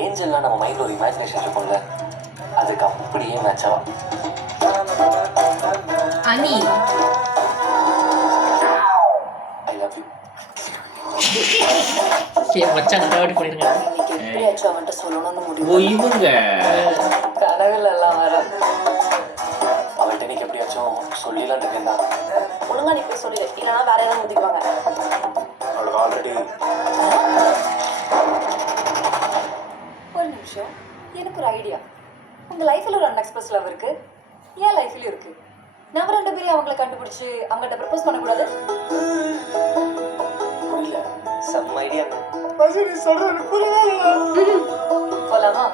ஏஞ்சல்லாம் நம்ம மைண்டில் ஒரு இமேஜினேஷன் இருக்கும்ல, அதுக்கு அப்படியே மேட்ச் ஆகும். அனி ஐ லவ் யூ. மச்சான் கட்டாவட்டி பண்ணிருங்க. எப்படியாச்சும் அவன்கிட்ட சொல்லணும்னு ஓ முடிவு இவங்க கனவுல எல்லாம் வர அவள்கிட்ட இன்னைக்கு எப்படியாச்சும் சொல்லிடலாம் இருக்கேன் தான். ஒழுங்கா நீ போய் சொல்லிடு, இல்லைன்னா வேற ஏதாவது முந்திக்குவாங்க. அவளுக்கு ஆல்ரெடி ஒரு நிமிஷம், எனக்கு ஒரு ஐடியா. உங்க லைஃப்ல ஒரு அன்எக்ஸ்பிரஸ் லவ் இருக்கு, என் லைஃப்லயும் இருக்கு. நம்ம 2 பேரையும் அவங்களை கண்டுபிடிச்சு அவங்கள்ட்ட ப்ரப்போஸ் பண்ணக்கூடாது? புரியல. செம்ம ஐடியா. போலாமா?